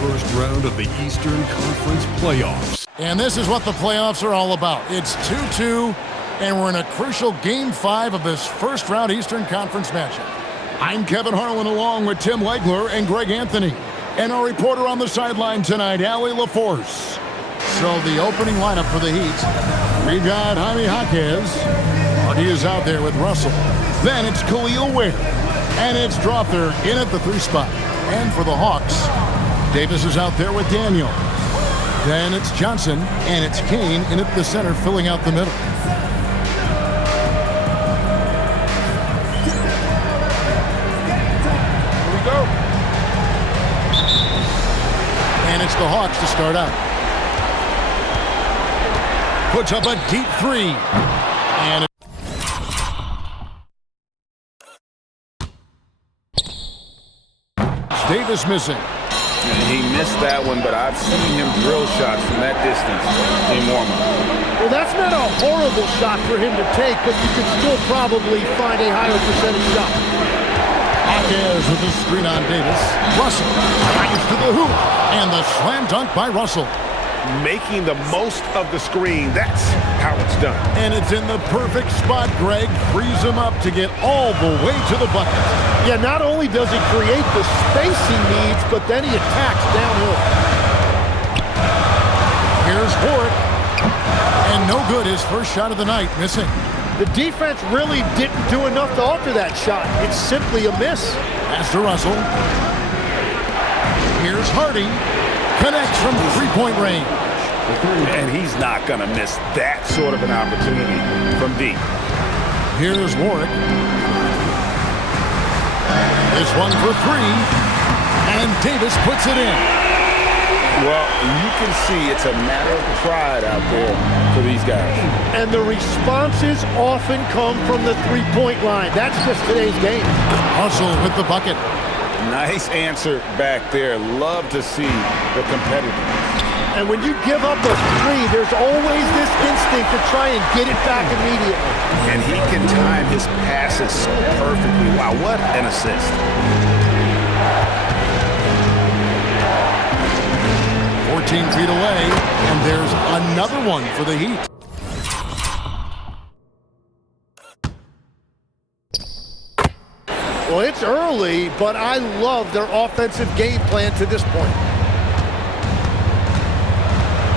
first round of the Eastern Conference playoffs. And this is what the playoffs are all about. It's 2-2, and we're in a crucial Game 5 of this first-round Eastern Conference matchup. I'm Kevin Harlan along with Tim Legler and Greg Anthony. And our reporter on the sideline tonight, Allie LaForce. So the opening lineup for the Heat, we got Jaime Jaquez. He is out there with Russell. Then it's Khalil Ware. And it's Strawther in at the 3 spot. And for the Hawks, Davis is out there with Daniel. Then it's Johnson, and it's Kane in at the center, filling out the middle. Here we go. And it's the Hawks to start out. Puts up a deep 3. And Davis missing. And he missed that one, but I've seen him drill shots from that distance in warm-up. Well, that's not a horrible shot for him to take, but you could still probably find a higher percentage shot. Jaquez with the screen on Davis. Russell drives to the hoop, and the slam dunk by Russell. Making the most of the screen. That's how it's done. And it's in the perfect spot. Greg frees him up to get all the way to the bucket. Yeah, not only does he create the space he needs, but then he attacks downhill. Here's Warwick. And no good, his first shot of the night, missing. The defense really didn't do enough to alter that shot. It's simply a miss. Pass to Russell. Here's Hardy. Connects from 3-point range. And he's not going to miss that sort of an opportunity from deep. Here's Warwick. This one for 3. And Davis puts it in. Well, you can see it's a matter of pride out there for these guys. And the responses often come from the 3-point line. That's just today's game. Russell with the bucket. Nice answer back there. Love to see the competitiveness. And when you give up a 3, there's always this instinct to try and get it back immediately. And he can time his passes so perfectly. Wow, what an assist. 14 feet away, and there's another one for the Heat. Well, it's early, but I love their offensive game plan to this point.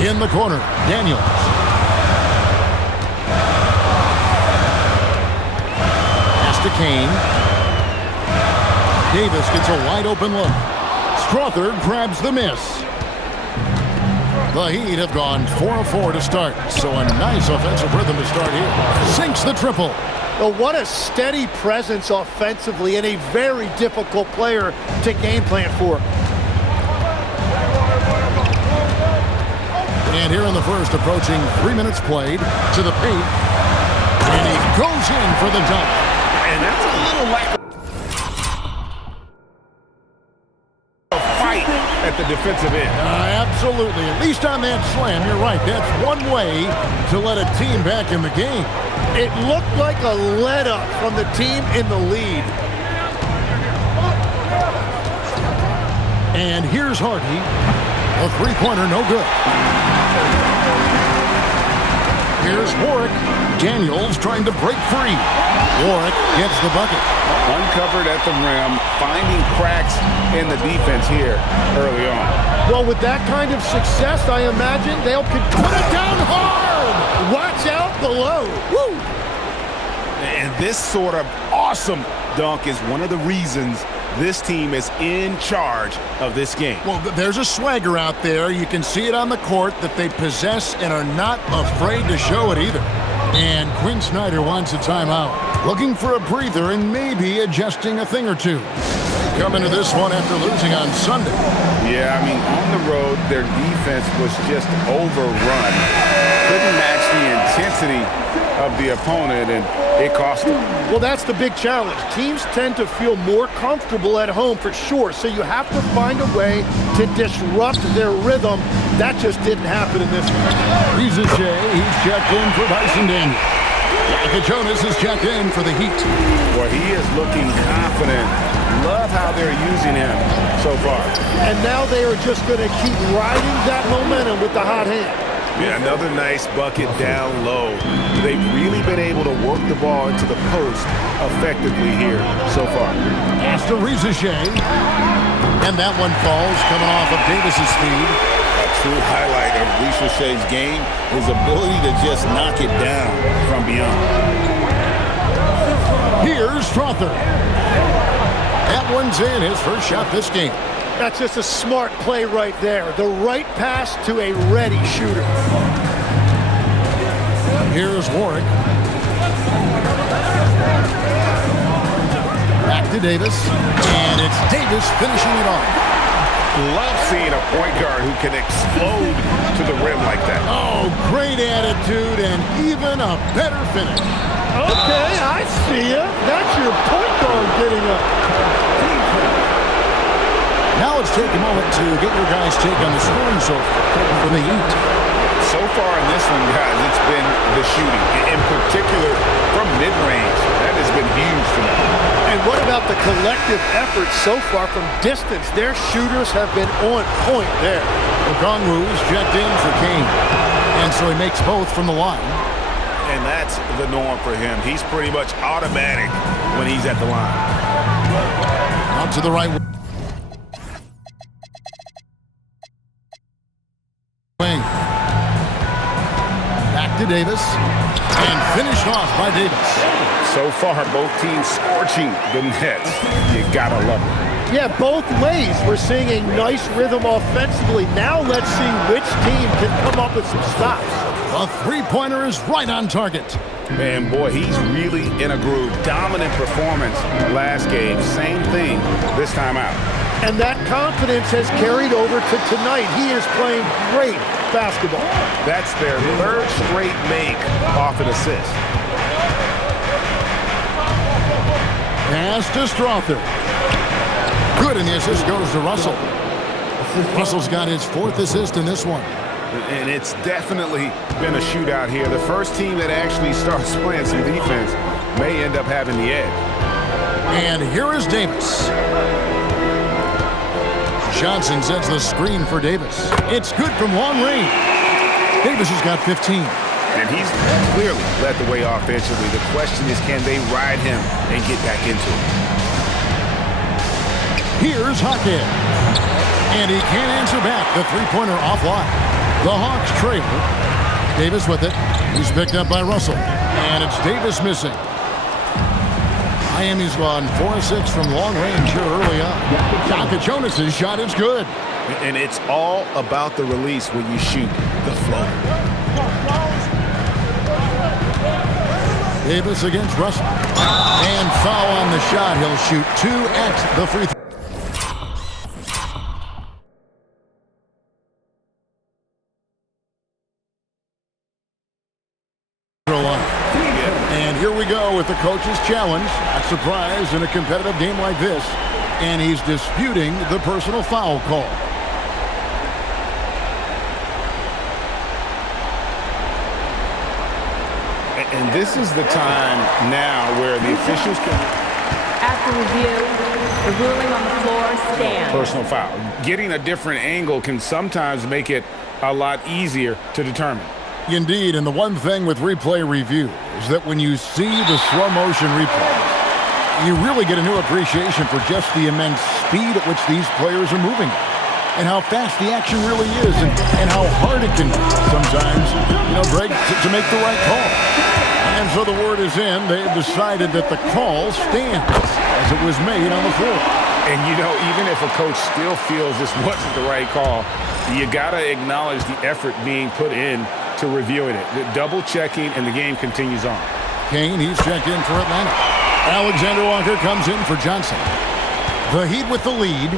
In the corner, Daniels. Pass to Kane. Davis gets a wide open look. Strawther grabs the miss. The Heat have gone 4 of 4 to start, so a nice offensive rhythm to start here. Sinks the triple. Well, what a steady presence offensively and a very difficult player to game plan for. And here in the first, approaching 3 minutes played, to the paint. And he goes in for the dunk. And that's a little lack of fight at the defensive end. Absolutely. At least on that slam, you're right. That's one way to let a team back in the game. It looked like a let-up from the team in the lead. And here's Hardy. A 3-pointer, no good. Here's Warwick. Daniels trying to break free. Warwick gets the bucket. Uncovered at the rim, finding cracks in the defense here early on. Well, with that kind of success, I imagine they'll put it down hard. Watch out below. Woo! And this sort of awesome dunk is one of the reasons this team is in charge of this game. Well, there's a swagger out there. You can see it on the court that they possess and are not afraid to show it either. And Quinn Snyder wants a timeout. Looking for a breather and maybe adjusting a thing or two. Coming to this one after losing on Sunday. Yeah, I mean, on the road, their defense was just overrun. Couldn't match the intensity of the opponent, and it cost them. Well, that's the big challenge. Teams tend to feel more comfortable at home for sure, so you have to find a way to disrupt their rhythm. That just didn't happen in this one. Reza Shea, he's checked in for Dyson Daniels. Micah Jonas is checked in for the Heat. Well, he is looking confident. Love how they're using him. so far. And now they are just going to keep riding that momentum with the hot hand. Yeah, another nice bucket down low. They've really been able to work the ball into the post effectively here so far. Pass to Rizachet. And that one falls, coming off of Davis's feed. A true highlight of Richechet's game, his ability to just knock it down from beyond. Here's Strother. That one's in, his first shot this game. That's just a smart play right there. The right pass to a ready shooter. Here's Warwick. Back to Davis. And it's Davis finishing it off. Love seeing a point guard who can explode to the rim like that. Oh, great attitude and even a better finish. Okay, I see ya. That's your point guard getting up. Now let's take a moment to get your guys' take on the scoring so far for the Heat. So far in this one, guys, it's been the shooting. In particular, from mid-range. That has been huge for them. And what about the collective effort so far from distance? Their shooters have been on point there. Okongwu's checked in for Kane. And so he makes both from the line. And that's the norm for him. He's pretty much automatic when he's at the line. Out to the right wing. Back to Davis. And finished off by Davis. So far, both teams scorching the nets. You gotta love it. Yeah, both ways. We're seeing a nice rhythm offensively. Now let's see which team can come up with some stops. A three-pointer is right on target. Man, boy, he's really in a groove. Dominant performance last game. Same thing this time out. And that confidence has carried over to tonight. He is playing great basketball. That's their third straight make off an assist. Pass to Strother. Good, and the assist goes to Russell. Russell's got his fourth assist in this one. And it's definitely been a shootout here. The first team that actually starts playing some defense may end up having the edge. And here is Davis. Johnson sets the screen for Davis. It's good from long range. Davis has got 15. And he's clearly led the way offensively. The question is, can they ride him and get back into it? Here's Hockhead. And he can't answer back. The three-pointer offline. The Hawks trail. Davis with it. He's picked up by Russell. And it's Davis missing. Miami's gone 4-6 from long range here early on. Shaka Jonas' shot is good. And it's all about the release when you shoot the flow. Davis against Russell. And foul on the shot. He'll shoot 2 at the free throw. And here we go with the coach's challenge. Not surprised in a competitive game like this. And he's disputing the personal foul call. And this is the time now where the officials can... After review, the ruling on the floor stands. Personal foul. Getting a different angle can sometimes make it a lot easier to determine. Indeed, and the one thing with replay review is that when you see the slow motion replay, you really get a new appreciation for just the immense speed at which these players are moving and how fast the action really is and how hard it can be sometimes, Greg, to make the right call. And so the word is in. They've decided that the call stands as it was made on the floor. And, even if a coach still feels this wasn't the right call, you got to acknowledge the effort being put in to reviewing it. The double checking, and the game continues on. Kane, he's checked in for Atlanta. Alexander Walker comes in for Johnson. The Heat with the lead.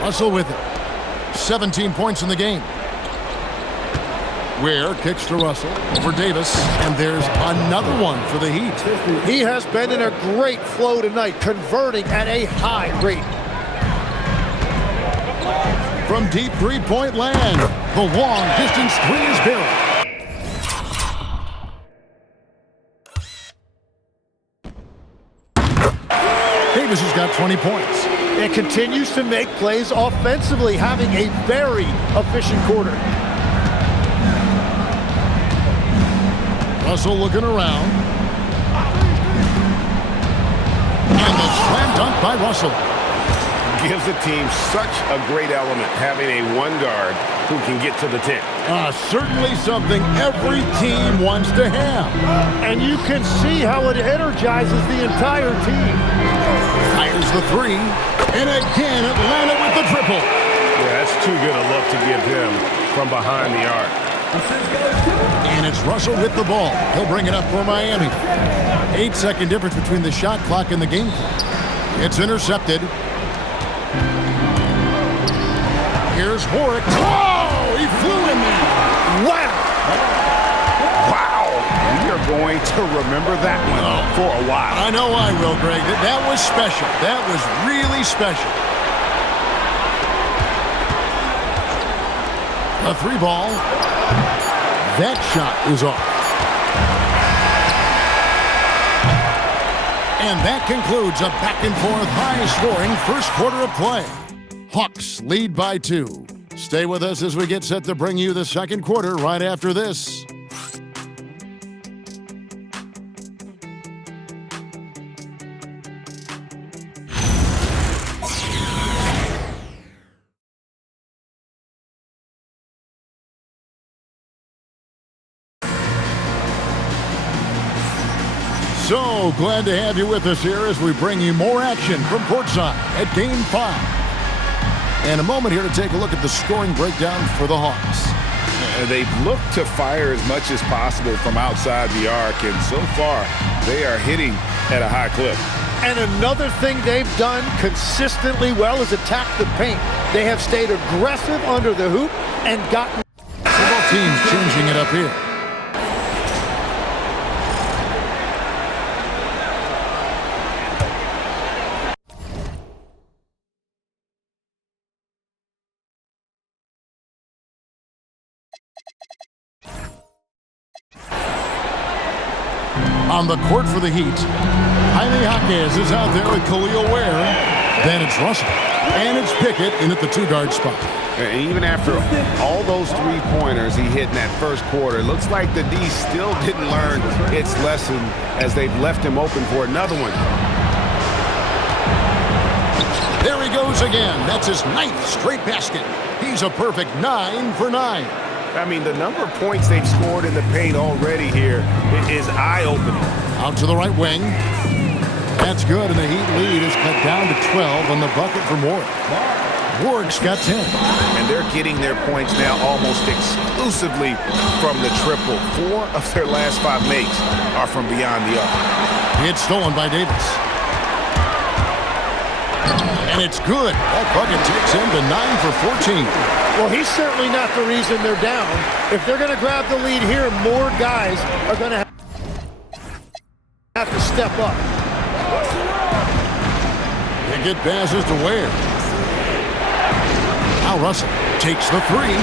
Russell with it. 17 points in the game. Ware kicks to Russell over Davis, and there's another one for the Heat. He has been in a great flow tonight, converting at a high rate. From deep three-point land, the long-distance three is buried. Davis has got 20 points. And continues to make plays offensively, having a very efficient quarter. Russell looking around. And the slam dunk by Russell. Gives the team such a great element, having a one guard who can get to the 10. Certainly something every team wants to have. And you can see how it energizes the entire team. Fires the three. And again, Atlanta with the triple. Yeah, that's too good a look to give him from behind the arc. And it's Russell with the ball. He'll bring it up for Miami. 8-second difference between the shot clock and the game clock. It's intercepted. Here's Warwick. Whoa! He flew in there. Wow! Wow! We are going to remember that one for a while. I know I will, Greg. That was special. That was really special. A three ball. That shot is off. And that concludes a back-and-forth, high-scoring first quarter of play. Hawks lead by 2. Stay with us as we get set to bring you the second quarter right after this. So glad to have you with us here as we bring you more action from courtside at Game 5. And a moment here to take a look at the scoring breakdown for the Hawks. They've looked to fire as much as possible from outside the arc, and so far they are hitting at a high clip. And another thing they've done consistently well is attack the paint. They have stayed aggressive under the hoop and gotten... Both teams changing it up here. On the court for the Heat, Jaime Jaquez is out there with Khalil Ware. Then it's Russell. And it's Pickett in at the two-guard spot. And even after all those three-pointers he hit in that first quarter, it looks like the D still didn't learn its lesson as they've left him open for another one. There he goes again. That's his 9th straight basket. He's a perfect 9 for 9. I mean, the number of points they've scored in the paint already here is eye-opening. Out to the right wing. That's good, and the Heat lead is cut down to 12 on the bucket from Warwick. Warwick's got 10. And they're getting their points now almost exclusively from the triple. 4 of their last 5 makes are from beyond the arc. It's stolen by Davis. And it's good. That bucket takes him to 9 for 14. Well, he's certainly not the reason they're down. If they're going to grab the lead here, more guys are going to have to step up. Pickett passes to Ware. Now Russell takes the three.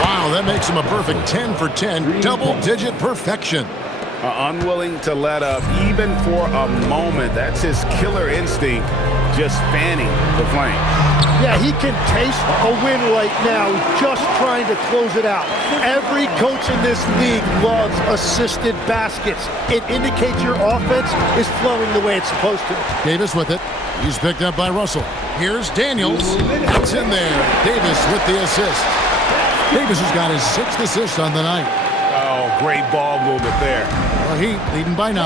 Wow, that makes him a perfect 10 for 10. Double-digit perfection. Unwilling to let up even for a moment. That's his killer instinct, just fanning the flame. Yeah, he can taste a win right now, just trying to close it out. Every coach in this league loves assisted baskets. It indicates your offense is flowing the way it's supposed to. Davis with it. He's picked up by Russell. Here's Daniels. It's in there. Davis with the assist. Davis has got his 6th assist on the night. Oh, great ball movement there. The Heat leading by 9.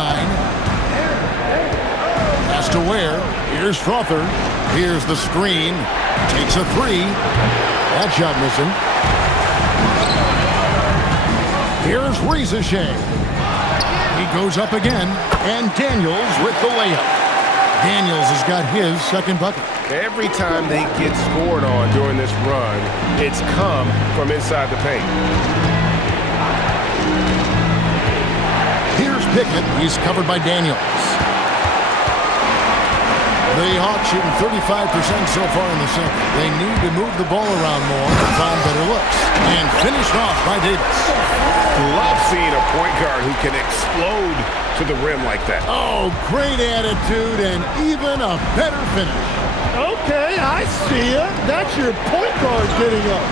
Pass to Ware. Here's Strother. Here's the screen. Takes a three. That shot missing. Here's Rizachet. He goes up again. And Daniels with the layup. Daniels has got his 2nd bucket. Every time they get scored on during this run, it's come from inside the paint. Here's Pickett. He's covered by Daniels. The Hawks shooting 35% so far in the second. They need to move the ball around more to find better looks. And finished off by Davis. Love seeing a point guard who can explode to the rim like that. Oh, great attitude and even a better finish. Okay, I see ya. That's your point guard getting up.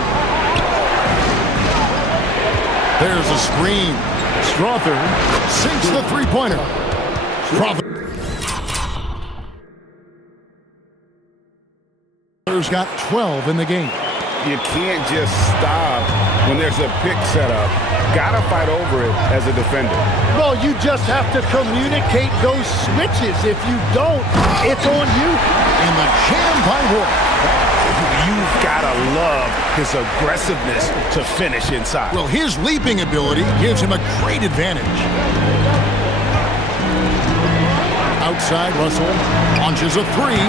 There's a screen. Strawther sinks the three-pointer. Strawther's got 12 in the game. You can't just stop when there's a pick set up. Gotta fight over it as a defender. Well, you just have to communicate those switches. If you don't, it's on you. In the jam by Ward. You've gotta love his aggressiveness to finish inside. Well, his leaping ability gives him a great advantage. Outside, Russell launches a three,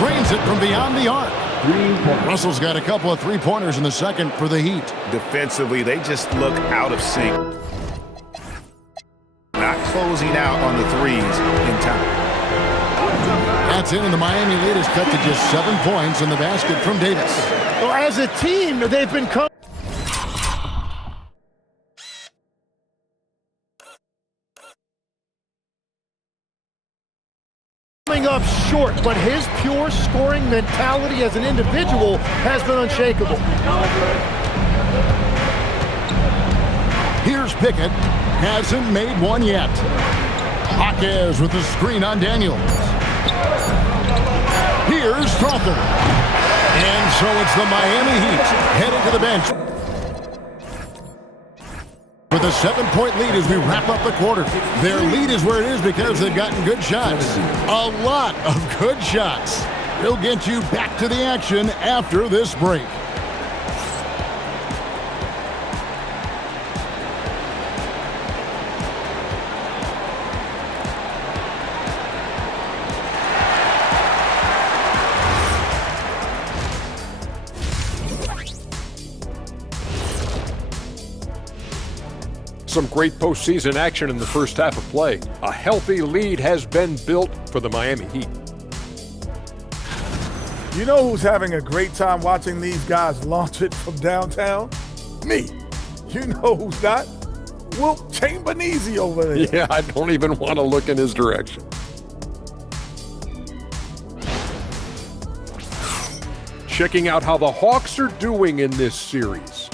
drains it from beyond the arc. Russell's got a couple of three-pointers in the second for the Heat. Defensively, they just look out of sync. Not closing out on the threes in time. That's it, and the Miami lead is cut to just 7 points in the basket from Davis. Well, as a team, they've been coming up short, but his pure scoring mentality as an individual has been unshakable. Here's Pickett. Hasn't made one yet. Jaquez with the screen on Daniels. Here's Strawther. And so it's the Miami Heat heading to the bench with a 7-point lead as we wrap up the quarter. Their lead is where it is because they've gotten good shots. A lot of good shots. We'll get you back to the action after this break. Some great postseason action in the first half of play. A healthy lead has been built for the Miami Heat. You know who's having a great time watching these guys launch it from downtown? Me. You know who's not? Wilt Chamberlain over there. Yeah, I don't even want to look in his direction. Checking out how the Hawks are doing in this series.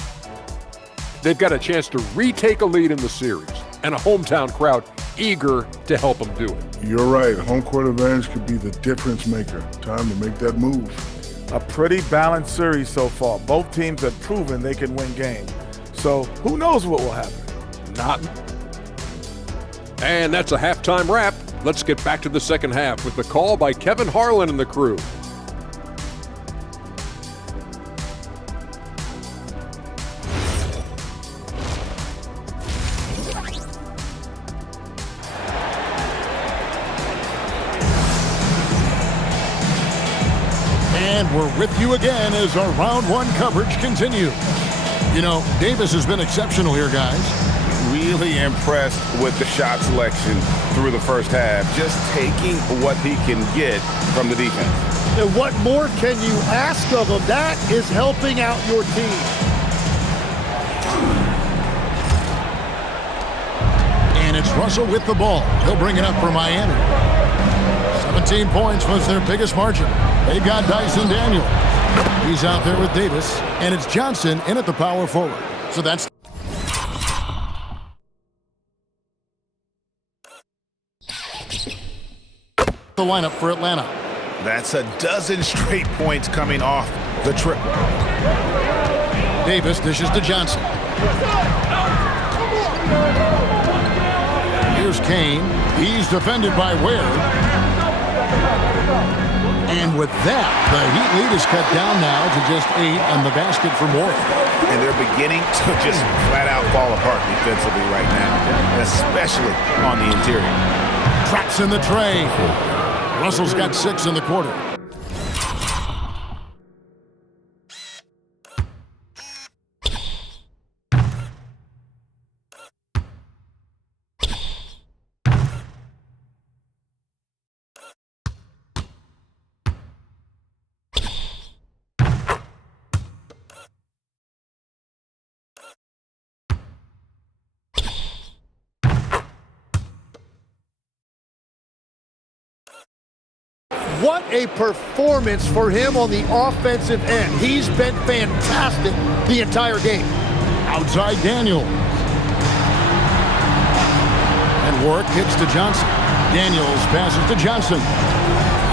They've got a chance to retake a lead in the series, and a hometown crowd eager to help them do it. You're right. Home court advantage could be the difference maker. Time to make that move. A pretty balanced series so far. Both teams have proven they can win games. So who knows what will happen? Not. And that's a halftime wrap. Let's get back to the second half with the call by Kevin Harlan and the crew. And we're with you again as our round one coverage continues. You know, Davis has been exceptional here, guys. Really impressed with the shot selection through the first half. Just taking what he can get from the defense. And what more can you ask of him? That is helping out your team. And it's Russell with the ball. He'll bring it up for Miami. 17 points was their biggest margin. They got Dyson Daniel. He's out there with Davis. And it's Johnson in at the power forward. So that's the lineup for Atlanta. That's a dozen straight points coming off the triple. Davis dishes to Johnson. Here's Kane. He's defended by Ware. And with that, the Heat lead is cut down now to just 8 on the basket for more. And they're beginning to just flat out fall apart defensively right now, especially on the interior. Traps in the tray. Russell's got 6 in the quarter. What a performance for him on the offensive end. He's been fantastic the entire game. Outside Daniel. And Warwick kicks to Johnson. Daniels passes to Johnson.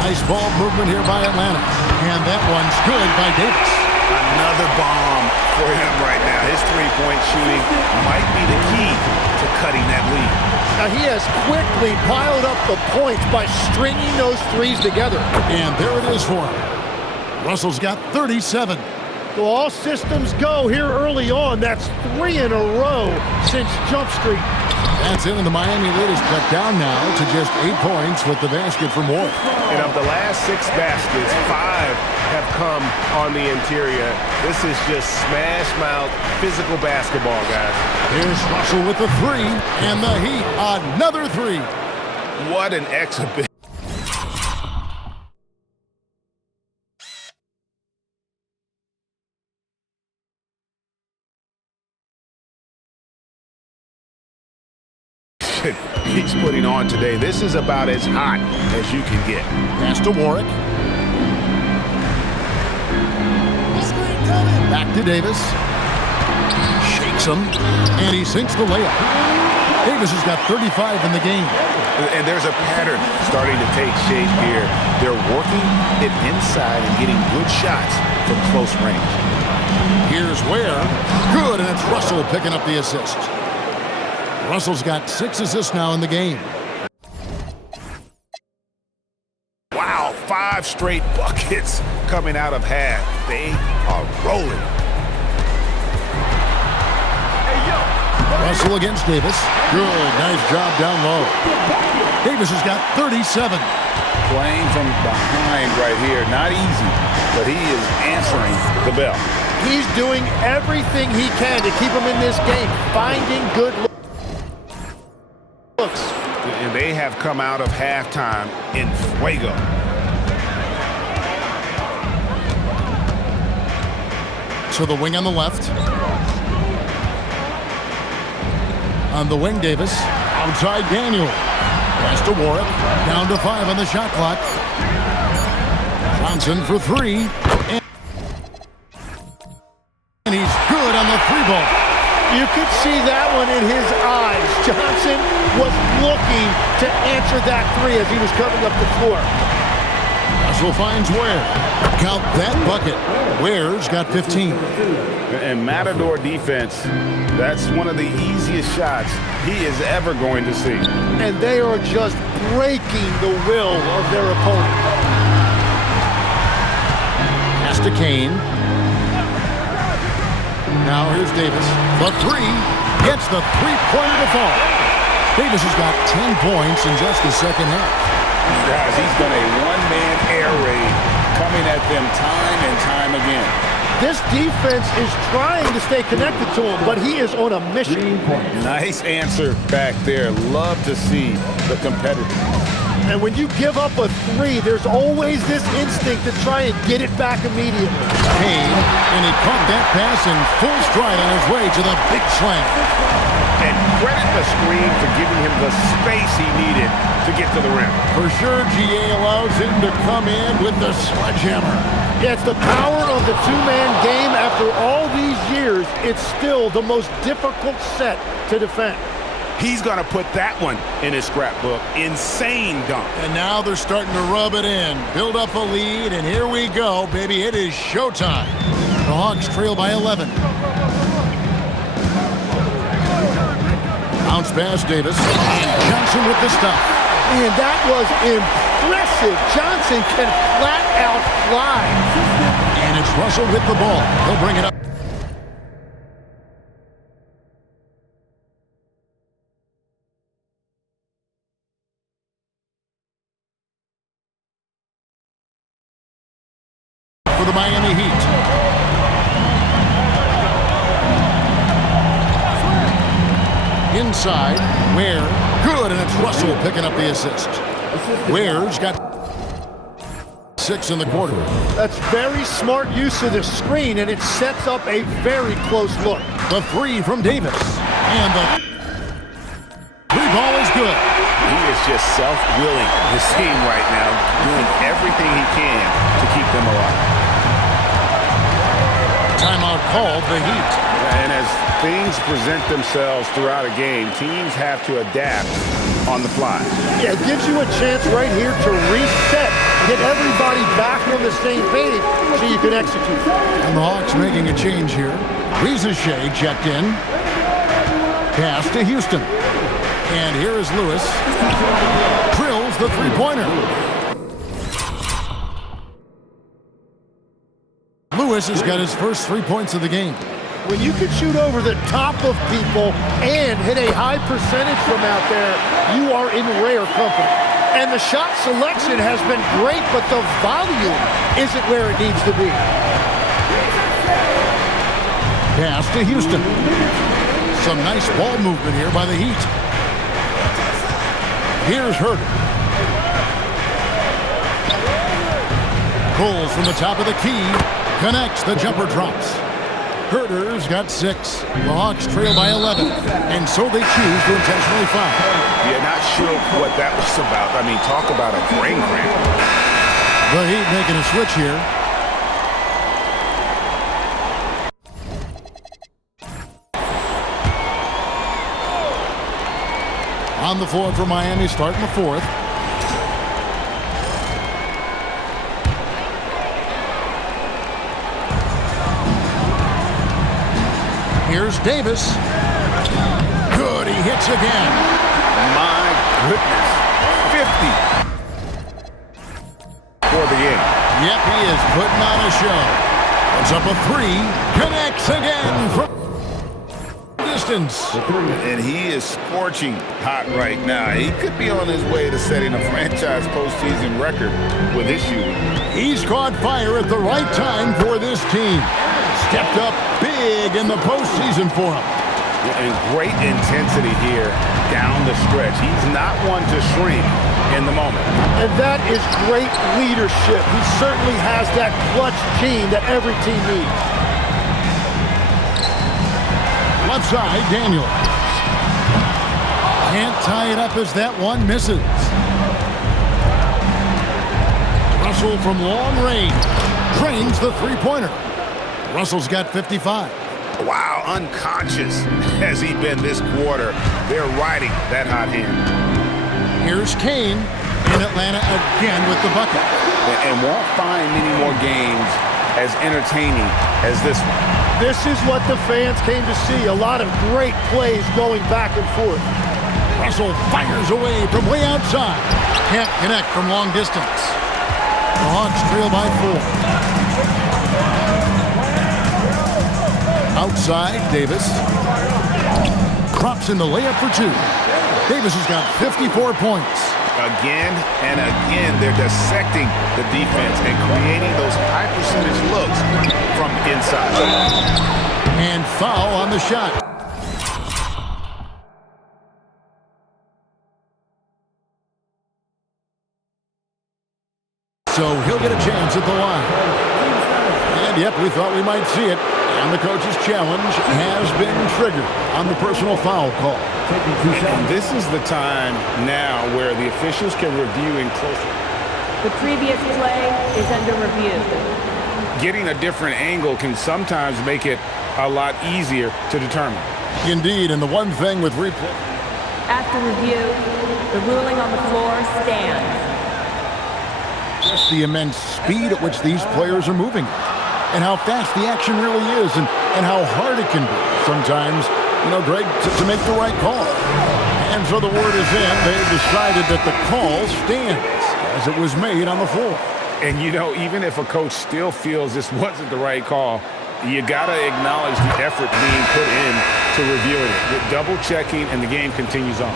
Nice ball movement here by Atlanta. And that one's good by Davis. Another bomb for him right now. His three-point shooting might be the key to cutting that lead. Now he has quickly piled up the points by stringing those threes together. And there it is for him. Russell's got 37. So all systems go here early on. That's 3 in a row since Jump Street. That's it, and the Miami lead is cut down now to just 8 points with the basket from Warwick. And of the last 6 baskets, 5 have come on the interior. This is just smash-mouth physical basketball, guys. Here's Russell with the 3, and the Heat, another 3. What an exhibition. He's putting on today. This is about as hot as you can get. Pass to Warwick. Back to Davis. Shakes him, and he sinks the layup. Davis has got 35 in the game. And there's a pattern starting to take shape here. They're working it inside and getting good shots from close range. Here's Ware. Good, and it's Russell picking up the assist. Russell's got 6 assists now in the game. Wow, 5 straight buckets coming out of half. They are rolling. Russell against Davis. Good, nice job down low. Davis has got 37. Playing from behind right here, not easy, but he is answering the bell. He's doing everything he can to keep him in this game, finding good looks. And they have come out of halftime in fuego. So the wing on the left. On the wing, Davis. Outside Daniel. Pass to Warwick. Down to 5 on the shot clock. Johnson for 3. And he's good on the 3-ball. You could see that one in his eyes. Johnson was looking to answer that 3 as he was coming up the floor. Russell finds Ware. Count that bucket. Ware's got 15. And Matador defense, that's one of the easiest shots he is ever going to see. And they are just breaking the will of their opponent. Pass to Kane. Now here's Davis. The 3 gets the 3-pointer to fall. Davis has got 10 points in just the second half. Guys, he's done a one-man air raid coming at them time and time again. This defense is trying to stay connected to him, but he is on a mission. Nice answer back there. Love to see the competitiveness. And when you give up a 3, there's always this instinct to try and get it back immediately. Kane, and he caught that pass in full stride on his way to the big slam. And credit the screen for giving him the space he needed to get to the rim. For sure, GA allows him to come in with the sledgehammer. Yeah, it's the power of the 2-man game. After all these years, it's still the most difficult set to defend. He's going to put that one in his scrapbook. Insane dunk. And now they're starting to rub it in, build up a lead, and here we go, baby. It is showtime. The Hawks trail by 11. Bounce pass, Davis. And Johnson with the stop. Man, that was impressive. Johnson can flat out fly. And it's Russell with the ball. He'll bring it up. For the Miami Heat. Inside, Ware, good, and it's Russell picking up the assist. Ware's got 6 in the quarter. That's very smart use of the screen, and it sets up a very close look. The 3 from Davis, and the 3 ball is good. He is just self-willing, this team right now, doing everything everything he can to keep them alive. Timeout called, the Heat. And as things present themselves throughout a game, teams have to adapt on the fly. Yeah, it gives you a chance right here to reset, get everybody back on the same page so you can execute. And the Hawks making a change here. Rizachet checked in. Pass to Houston. And here is Lewis. Drills the three-pointer. Lewis has got his first 3 points of the game. When you can shoot over the top of people and hit a high percentage from out there, you are in rare company. And the shot selection has been great, but the volume isn't where it needs to be. Pass to Houston. Some nice ball movement here by the Heat. Here's Herter. Pulls from the top of the key. Connects, the jumper drops. Herter's got 6. The Hawks trail by 11, and so they choose to intentionally foul. Yeah, not sure what that was about. I mean, talk about a brain cramp. The Heat making a switch here. On the floor for Miami, starting the fourth. Here's Davis. Good, he hits again. My goodness. 50 for the game. Yep, he is putting on a show. Puts up a 3. Connects again from distance. And he is scorching hot right now. He could be on his way to setting a franchise postseason record with his shooting. He's caught fire at the right time for this team. Stepped up big in the postseason for him. And great intensity here down the stretch. He's not one to shrink in the moment. And that is great leadership. He certainly has that clutch gene that every team needs. Left side, Daniel. Can't tie it up as that one misses. Russell from long range drains the three-pointer. Russell's got 55. Wow, unconscious has he been this quarter. They're riding that hot hand. Here's Kane in Atlanta again with the bucket. And won't find many more games as entertaining as this one. This is what the fans came to see. A lot of great plays going back and forth. Russell fires away from way outside. Can't connect from long distance. The Hawks trail by 4. Outside, Davis. Drops in the layup for 2. Davis has got 54 points. Again and again, they're dissecting the defense and creating those high percentage looks from inside. And foul on the shot. So he'll get a chance at the line. And yep, we thought we might see it. And the coach's challenge has been triggered on the personal foul call. And this is the time now where the officials can review in closer. The previous play is under review. Getting a different angle can sometimes make it a lot easier to determine. Indeed, and the one thing with replay. After review, the ruling on the floor stands. Just the immense speed at which these players are moving. And how fast the action really is, and how hard it can be sometimes, Greg, to make the right call. And so the word is in. They've decided that the call stands as it was made on the floor. And, even if a coach still feels this wasn't the right call, you got to acknowledge the effort being put in to reviewing it. The double checking, and the game continues on.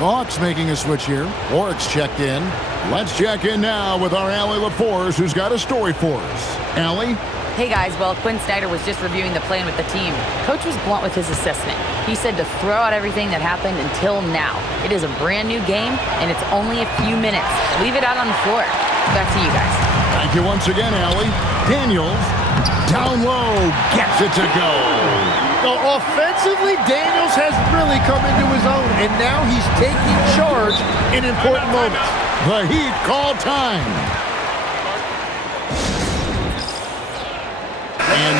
The Hawks making a switch here. Oryx checked in. Let's check in now with our Allie LaForce, who's got a story for us. Allie? Hey guys, well, Quinn Snyder was just reviewing the plan with the team. Coach was blunt with his assessment. He said to throw out everything that happened until now. It is a brand new game, and it's only a few minutes. Leave it out on the floor. Back to you guys. Thank you once again, Allie. Daniels, down low, gets it to go. Now, offensively, Daniels has really come into his own, and now he's taking charge in important moments. The Heat call time.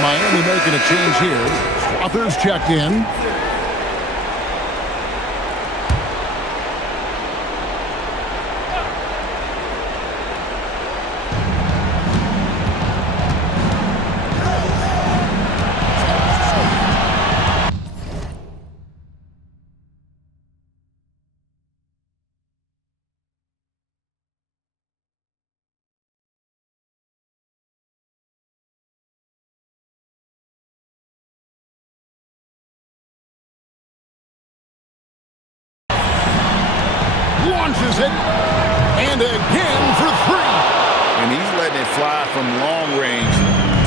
Miami making a change here. Struthers checked in. Launches it, and again for three. And he's letting it fly from long range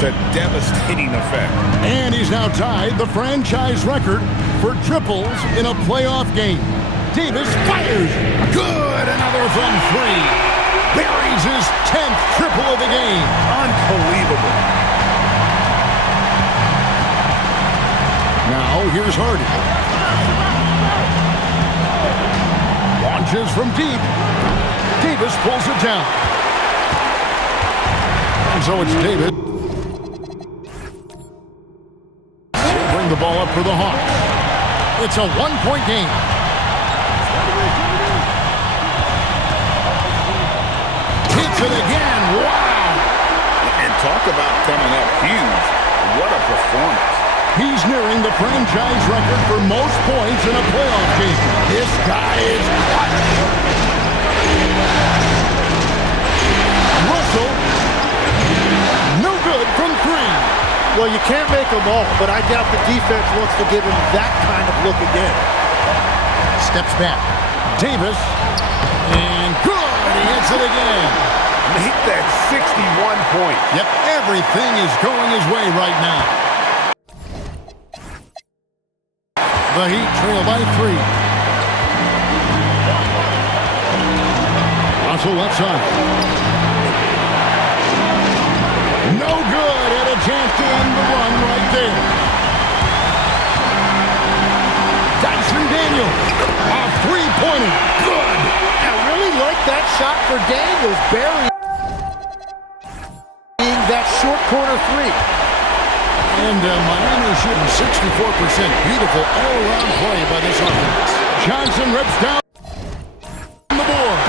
to devastating effect. And he's now tied the franchise record for triples in a playoff game. Davis fires. Good, another from three. Buries his 10th triple of the game. Unbelievable. Now here's Harden. Launches from deep. Davis pulls it down. And so it's Davis. Bring the ball up for the Hawks. It's a one-point game. Hits it again. Wow. And talk about coming up huge. What a performance. He's nearing the franchise record for most points in a playoff game. This guy is clutch. Russell, no good from three. Well, you can't make them all, but I doubt the defense wants to give him that kind of look again. Steps back. Davis, and good. He hits it again. Make that 61 points. Yep, everything is going his way right now. The Heat trail by three. Russell left side. No good. Had a chance to end the run right there. Dyson Daniels. A three-pointer. Good. I really like that shot for Daniels. Burying that short corner three. And Miami shooting 64%. Beautiful all-around play by this offense. Johnson rips down the board.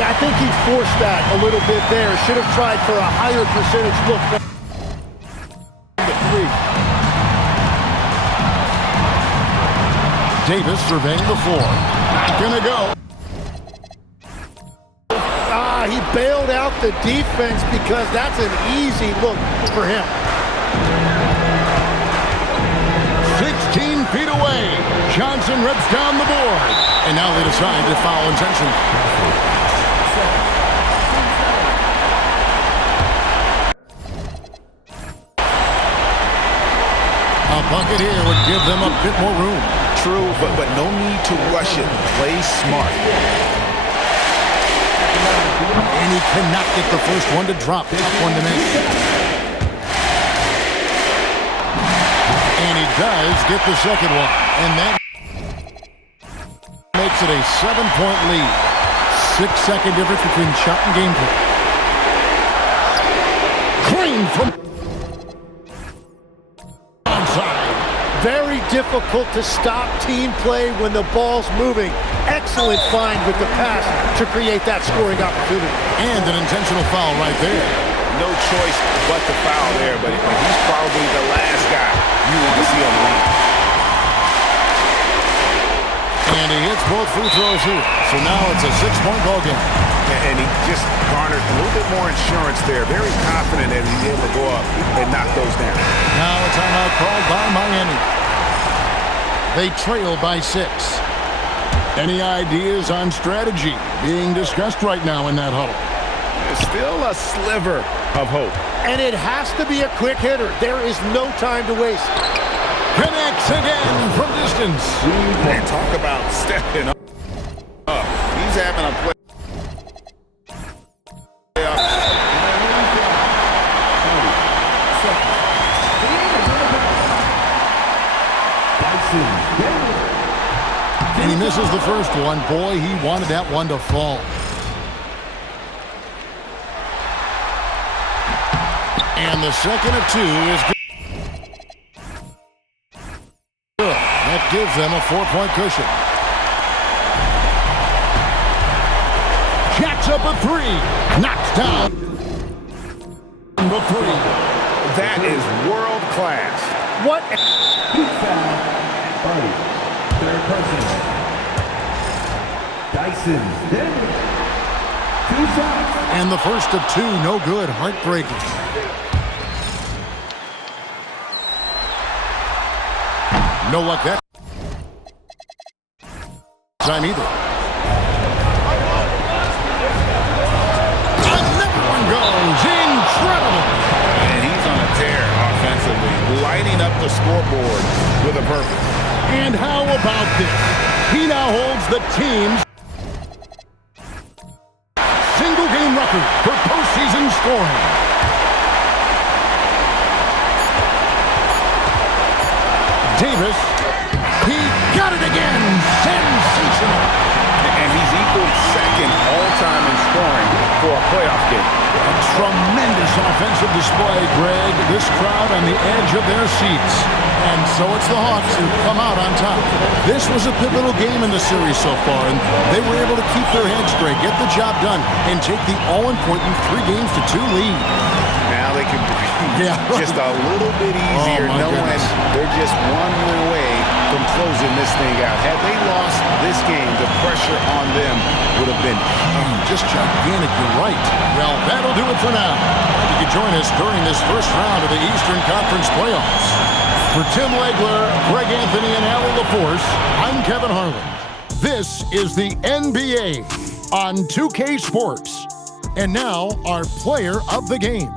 Yeah, I think he forced that a little bit there. Should have tried for a higher percentage look from the three. Davis surveying the floor. Not gonna go. He bailed out the defense because that's an easy look for him. 16 feet away. Johnson rips down the board. And now they decide to foul intentionally. A bucket here would give them a bit more room. True, but no need to rush it. Play smart. And he cannot get the first one to drop. Tough one to make. And he does get the second one. And that makes it a 7-point lead. 6-second difference between shot and gameplay. Green from onside. Very difficult to stop team play when the ball's moving. Excellent find with the pass to create that scoring opportunity. And an intentional foul right there. No choice but to foul there, but he's probably the last guy you want to see on the line. And he hits both free throws here. So now it's a 6-point ball game. And he just garnered a little bit more insurance there. Very confident that he'd be able to go up and knock those down. Now a timeout called by Miami. They trail by 6. Any ideas on strategy being discussed right now in that huddle? There's still a sliver of hope. And it has to be a quick hitter. There is no time to waste. Connects again from distance. And talk about stepping up. He's having a play. And he misses the first one. Boy, he wanted that one to fall. And the second of two is good. gives them a 4-point cushion. Jacks up a 3. Knocks down the 3. That is world class. What? Third person. Dyson. 2 shots. And the first of 2, no good. Heartbreaking. No luck that time either. Another one goes. Incredible. And he's on a tear offensively, lighting up the scoreboard with a purpose. And how about this? He now holds the team's single-game record for postseason scoring. Davis, he got it again. Sensational. And he's equaled second all-time in scoring for a playoff game. A tremendous offensive display, Greg. This crowd on the edge of their seats. And so it's the Hawks who come out on top. This was a pivotal game in the series so far, and they were able to keep their heads straight, get the job done, and take the all-important 3-2 lead. Now they can breathe just a little bit easier, knowing they're just one win away from closing this thing out. Had they lost this game, the pressure on them would have been just gigantic. You're right. Well, that'll do it for now. You can join us during this first round of the Eastern Conference playoffs. For Tim Legler, Greg Anthony, and Allie LaForce, I'm Kevin Harlan. This is the NBA on 2K Sports. And now, our player of the game.